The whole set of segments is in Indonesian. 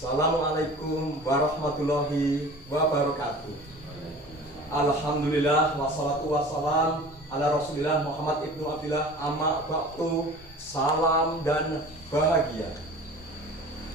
Assalamualaikum warahmatullahi wabarakatuh. Alhamdulillah wassalatu wassalam ala Rasulillah Muhammad ibnu Abdillah amma ba'du. Salam dan bahagia.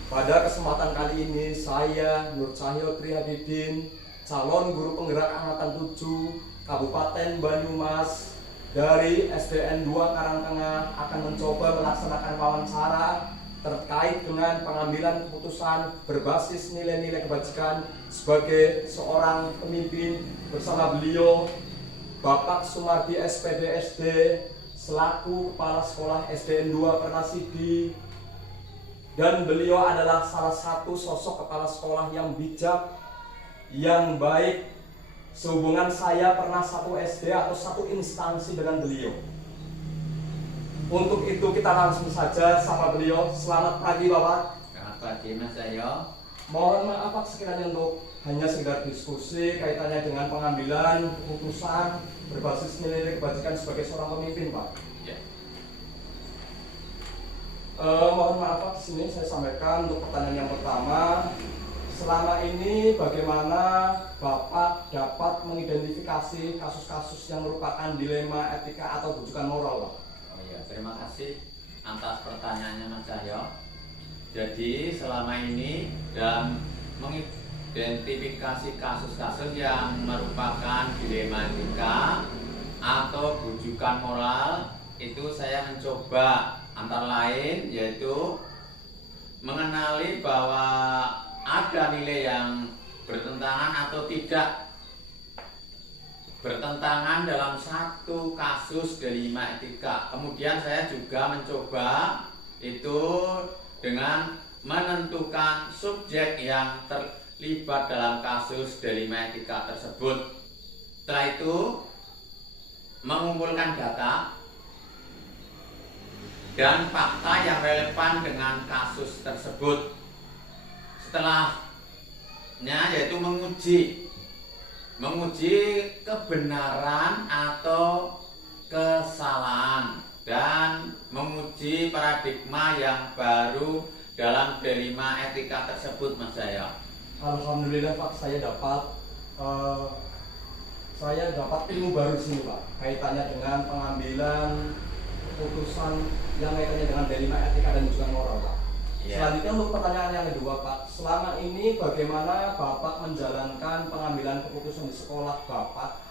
Pada kesempatan kali ini saya Nur Cahyo Trihadidin, calon guru penggerak angkatan 7 Kabupaten Banyumas dari SDN 2 Karangtengah akan mencoba melaksanakan wawancara terkait dengan pengambilan keputusan berbasis nilai-nilai kebajikan sebagai seorang pemimpin bersama beliau Bapak Sumardi SPD SD selaku Kepala Sekolah SDN 2 Pernasidi, dan beliau adalah salah satu sosok kepala sekolah yang bijak, yang baik. Sehubungan saya pernah satu SD atau satu instansi dengan beliau. Untuk itu kita langsung saja sapa beliau. Selamat pagi Bapak. Selamat pagi Mas Cahyo. Mohon maaf Pak sekiranya untuk hanya sekedar diskusi kaitannya dengan pengambilan keputusan berbasis nilai kebajikan sebagai seorang pemimpin Pak. Ya. Mohon maaf Pak, sini saya sampaikan untuk pertanyaan yang pertama. Selama ini bagaimana Bapak dapat mengidentifikasi kasus-kasus yang merupakan dilema etika atau rujukan moral Pak? Oh ya, terima kasih atas pertanyaannya Mas Cahyo. Jadi selama ini dalam mengidentifikasi kasus-kasus yang merupakan dilema etika atau rujukan moral, itu saya mencoba antara lain yaitu mengenali bahwa ada nilai yang bertentangan atau tidak bertentangan dalam satu kasus dilema etika. Kemudian saya juga mencoba itu dengan menentukan subjek yang terlibat dalam kasus dilema etika tersebut. Setelah itu mengumpulkan data dan fakta yang relevan dengan kasus tersebut. Setelahnya yaitu menguji kebenaran atau kesalahan dan menguji paradigma yang baru dalam dilema etika tersebut Mas Cahyo. Alhamdulillah Pak, saya dapat ilmu baru di sini Pak, kaitannya dengan pengambilan keputusan yang kaitannya dengan dilema etika dan rujukan moral Pak. Ya. Selanjutnya untuk pertanyaan yang kedua Pak, selama ini bagaimana Bapak menjalankan pengambilan keputusan di sekolah Bapak,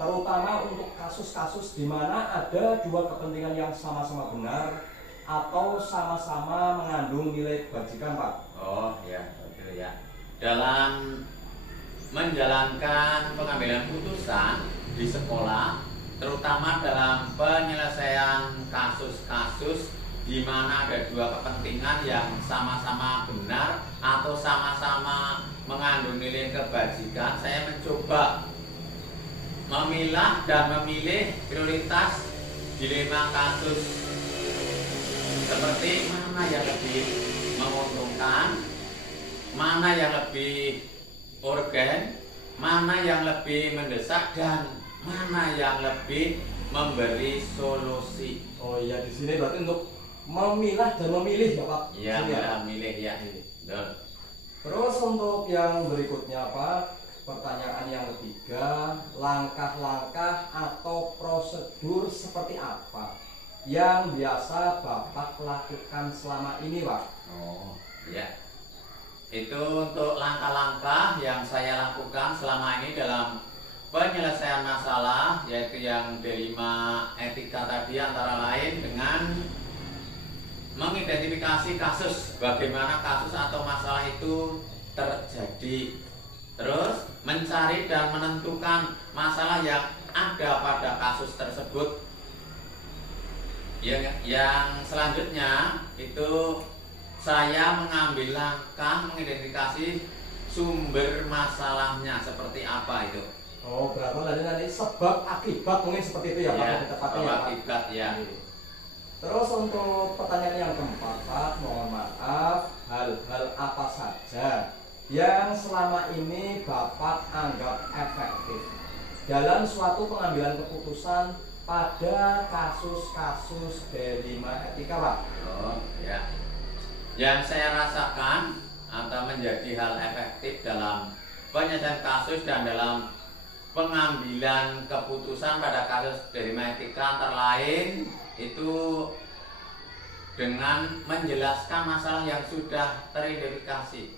terutama untuk kasus-kasus di mana ada dua kepentingan yang sama-sama benar atau sama-sama mengandung nilai kebajikan Pak? Oh ya, betul ya. Dalam menjalankan pengambilan keputusan di sekolah, terutama dalam penyelesaian kasus-kasus di mana ada dua kepentingan yang sama-sama benar atau sama-sama mengandung nilai kebajikan, saya mencoba memilah dan memilih prioritas dilema kasus seperti mana yang lebih menguntungkan, mana yang lebih urgen, mana yang lebih mendesak, dan mana yang lebih memberi solusi. Oh iya, di sini berarti untuk memilah dan memilih ya Pak? Iya, memilih ya. Betul. Terus untuk yang berikutnya Pak, pertanyaan yang ketiga, langkah-langkah atau prosedur seperti apa yang biasa Bapak lakukan selama ini Pak? Oh ya, itu untuk langkah-langkah yang saya lakukan selama ini dalam penyelesaian masalah, yaitu yang dilema etika tadi, antara lain dengan mengidentifikasi kasus, bagaimana kasus atau masalah itu terjadi, terus mencari dan menentukan masalah yang ada pada kasus tersebut. Yang selanjutnya itu saya mengambil langkah mengidentifikasi sumber masalahnya seperti apa itu. Oh, berarti nanti sebab akibat mungkin seperti itu ya Pak? Ya, Tepatnya sebab ya Pak? akibat ya. Terus untuk pertanyaan yang keempat Pak, mohon maaf, hal-hal apa saja yang selama ini Bapak anggap efektif dalam suatu pengambilan keputusan pada kasus-kasus dilema etika Pak? Oh ya, yang saya rasakan atau menjadi hal efektif dalam penyelesaian kasus dan dalam pengambilan keputusan pada kasus dilema etika antara lain itu dengan menjelaskan masalah yang sudah teridentifikasi.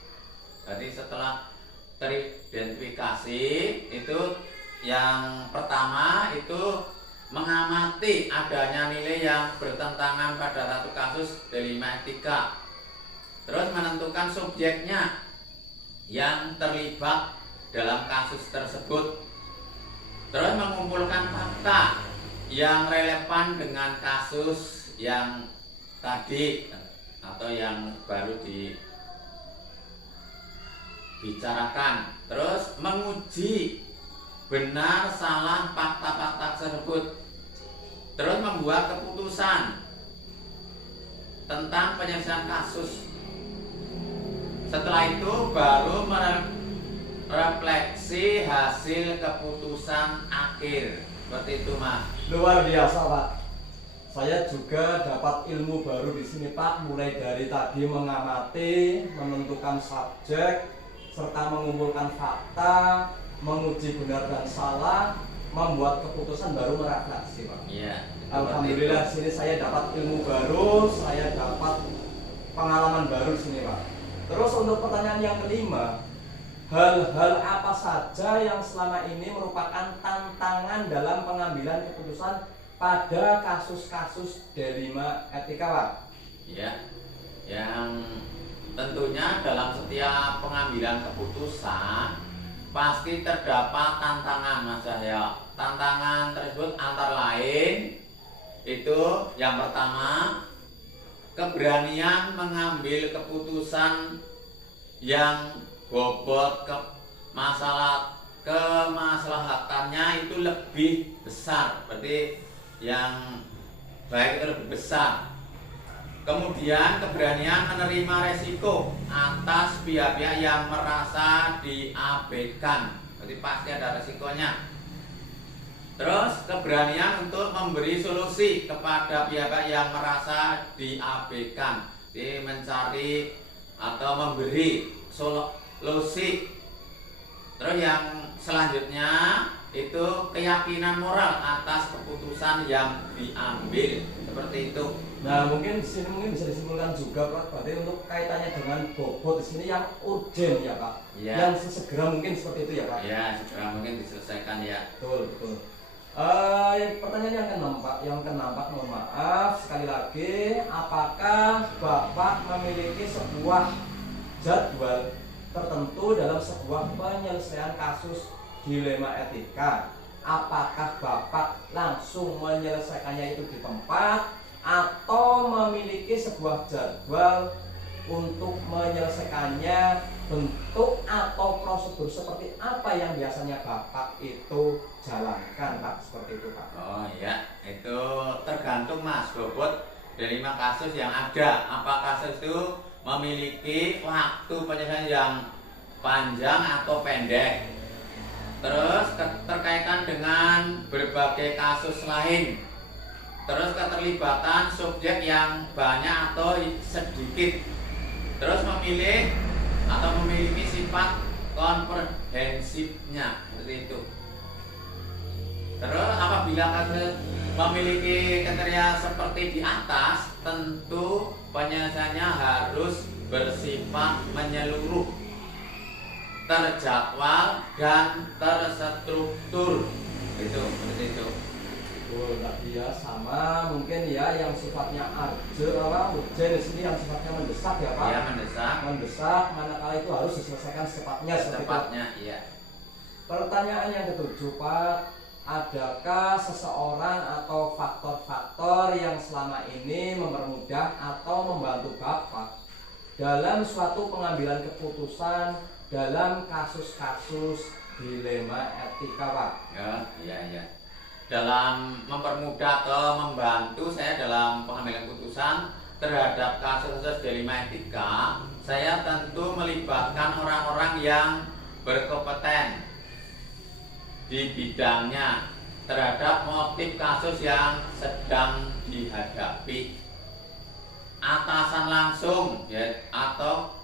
Jadi setelah teridentifikasi itu yang pertama itu mengamati adanya nilai yang bertentangan pada satu kasus dilema etika. Terus menentukan subjeknya yang terlibat dalam kasus tersebut. Terus mengumpulkan fakta yang relevan dengan kasus yang tadi atau yang baru dibicarakan. Terus menguji benar salah fakta-fakta tersebut. Terus membuat keputusan tentang penyelesaian kasus. Setelah itu baru merefleksi hasil keputusan akhir. Seperti itu, Mas. Luar biasa, Pak. Saya juga dapat ilmu baru di sini, Pak. Mulai dari tadi mengamati, menentukan subjek, serta mengumpulkan fakta, menguji benar dan salah, membuat keputusan, baru merefleksi, Pak. Iya. Alhamdulillah di sini saya dapat ilmu baru, saya dapat pengalaman baru di sini, Pak. Terus untuk pertanyaan yang kelima, hal-hal apa saja yang selama ini merupakan tantangan dalam pengambilan keputusan pada kasus-kasus dilema etika, Pak? Ya, yang tentunya dalam setiap pengambilan keputusan pasti terdapat tantangan, Mas Cahyo. Tantangan tersebut antara lain itu yang pertama, keberanian mengambil keputusan yang bobot kemaslahatannya itu lebih besar, berarti yang baik itu lebih besar. Kemudian keberanian menerima resiko atas pihak-pihak yang merasa diabaikan, berarti pasti ada resikonya. Terus keberanian untuk memberi solusi kepada pihak-pihak yang merasa diabaikan, jadi mencari atau memberi solusi. Terus yang selanjutnya itu keyakinan moral atas keputusan yang diambil, seperti itu. Nah, mungkin di sini mungkin bisa disimpulkan juga, Pak, berarti untuk kaitannya dengan bobot di sini yang urgent ya, Pak. Ya. Yang sesegera mungkin seperti itu ya, Pak. Ya, segera mungkin diselesaikan ya. Betul, betul. Pertanyaan yang keenam, Pak. Yang keenam, Pak, mohon maaf sekali lagi, apakah Bapak memiliki sebuah jadwal tertentu dalam sebuah penyelesaian kasus dilema etika? Apakah Bapak langsung menyelesaikannya itu di tempat atau memiliki sebuah jadwal untuk menyelesaikannya? Bentuk atau prosedur seperti apa yang biasanya Bapak itu jalankan, Pak? Seperti itu, Pak. Oh iya, itu tergantung, Mas, bobot dari 5 kasus yang ada. Apakah kasus itu memiliki waktu penyelesaian yang panjang atau pendek? Terus terkaitan dengan berbagai kasus lain. Terus keterlibatan subjek yang banyak atau sedikit. Terus memilih atau memiliki sifat komprehensifnya, seperti itu. Terus apabila kasus memiliki kriteria seperti di atas, tentu penyelesaiannya harus bersifat menyeluruh, terjadwal dan terstruktur. Itu seperti itu. Betul, tadi ya, sama mungkin ya yang sifatnya urgent di sini yang sifatnya mendesak ya, Pak. Iya, mendesak. Mendesak, manakala itu harus diselesaikan secepatnya. Secepatnya, iya. Pertanyaan yang ketujuh, Pak, adakah seseorang atau faktor-faktor yang selama ini mempermudah atau membantu Bapak dalam suatu pengambilan keputusan dalam kasus-kasus dilema etika, Pak? Ya, iya. Dalam mempermudah atau membantu saya dalam pengambilan keputusan terhadap kasus-kasus dilema etika, saya tentu melibatkan orang-orang yang berkompeten di bidangnya terhadap motif kasus yang sedang dihadapi. Atasan langsung ya, atau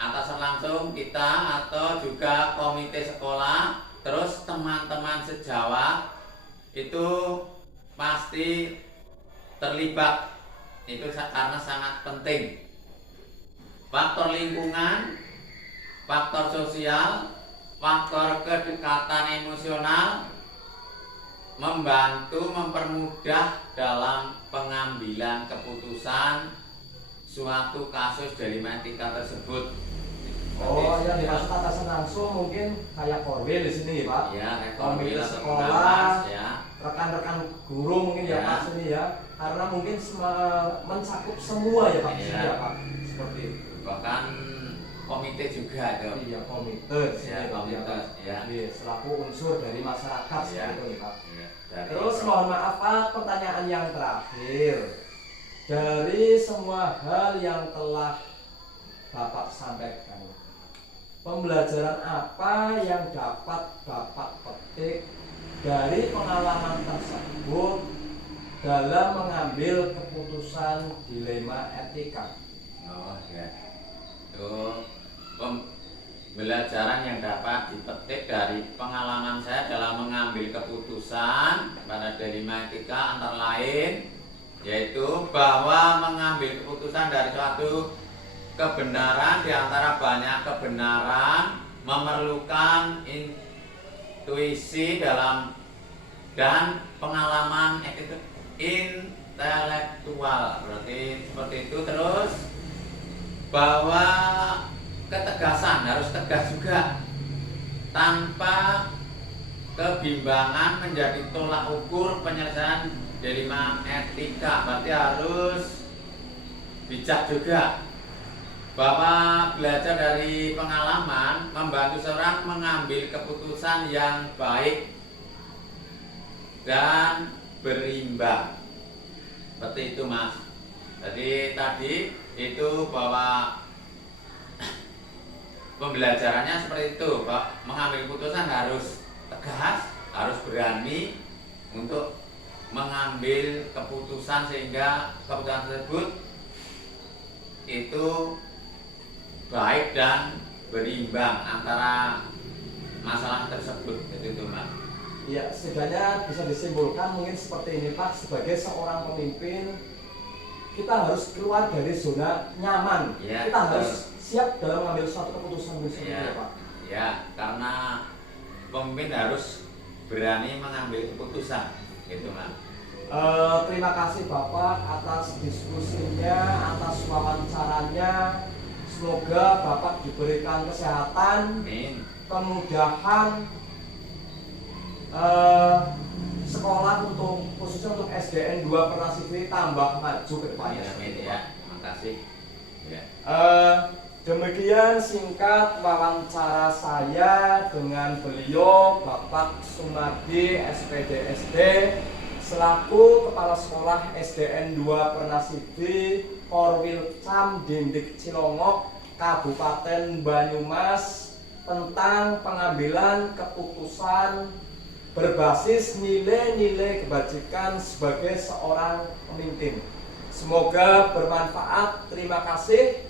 atasan langsung kita atau juga komite sekolah, terus teman-teman sejawat itu pasti terlibat. Itu karena sangat penting. Faktor lingkungan, faktor sosial, faktor kedekatan emosional membantu mempermudah dalam pengambilan keputusan suatu kasus delima etika tersebut. Oh, yang dimaksud atasan langsung mungkin kayak korwil di sini, Pak. Ya, Komite komite sekolah, sekolah, ya. rekan-rekan guru mungkin ya, Ya. Pak sini ya. Karena mungkin mencakup semua ya, Pak. Di sini Ya. ya, Pak. Seperti itu. Bahkan komite juga itu. Iya, komite di sini, Ya, Pak, komite, Pak. ya. Iya, selaku unsur dari masyarakat Ya. seperti itu, Pak. Ya, dari Terus mohon maaf Pak, pertanyaan yang terakhir. Dari semua hal yang telah Bapak sampaikan, pembelajaran apa yang dapat Bapak petik dari pengalaman tersebut dalam mengambil keputusan dilema etika? Oh ya, itu pembelajaran yang dapat dipetik dari pengalaman saya dalam mengambil keputusan pada dilema etika antara lain yaitu bahwa mengambil keputusan dari suatu kebenaran di antara banyak kebenaran memerlukan intuisi dalam dan pengalaman intelektual, berarti seperti itu. Terus bahwa ketegasan harus tegas juga tanpa kebimbangan menjadi tolak ukur penyelesaian dilema etika, berarti harus bijak juga. Bahwa belajar dari pengalaman membantu seorang mengambil keputusan yang baik dan berimbang. Seperti itu Mas. Jadi tadi itu bahwa pembelajarannya seperti itu, Pak. Mengambil keputusan harus tegas, harus berani untuk mengambil keputusan sehingga keputusan tersebut itu baik dan berimbang antara masalah tersebut. Itu Mas. Ya, setidaknya bisa disimpulkan mungkin seperti ini Pak, sebagai seorang pemimpin kita harus keluar dari zona nyaman. Ya, kita betul. harus siap dalam mengambil suatu keputusan seperti Ya, itu Pak. ya, karena pemimpin harus berani mengambil keputusan, gitu Mas. Terima kasih Bapak atas diskusinya, atas wawancaranya. Semoga Bapak diberikan kesehatan, Amin. kemudahan sekolah untuk khususnya untuk SDN 2 Pernasifri tambah maju ke depannya. Amin ya. Terima kasih. Ya. Demikian singkat wawancara saya dengan beliau Bapak Sumardi SPD SD selaku Kepala Sekolah SDN 2 Pernasifri Korwil Cam Dindik Cilongok Kabupaten Banyumas tentang pengambilan keputusan berbasis nilai-nilai kebajikan sebagai seorang pemimpin. Semoga bermanfaat. Terima kasih.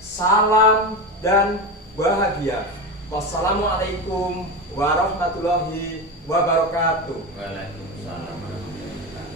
Salam dan bahagia. Wassalamualaikum warahmatullahi wabarakatuh. Waalaikumsalam.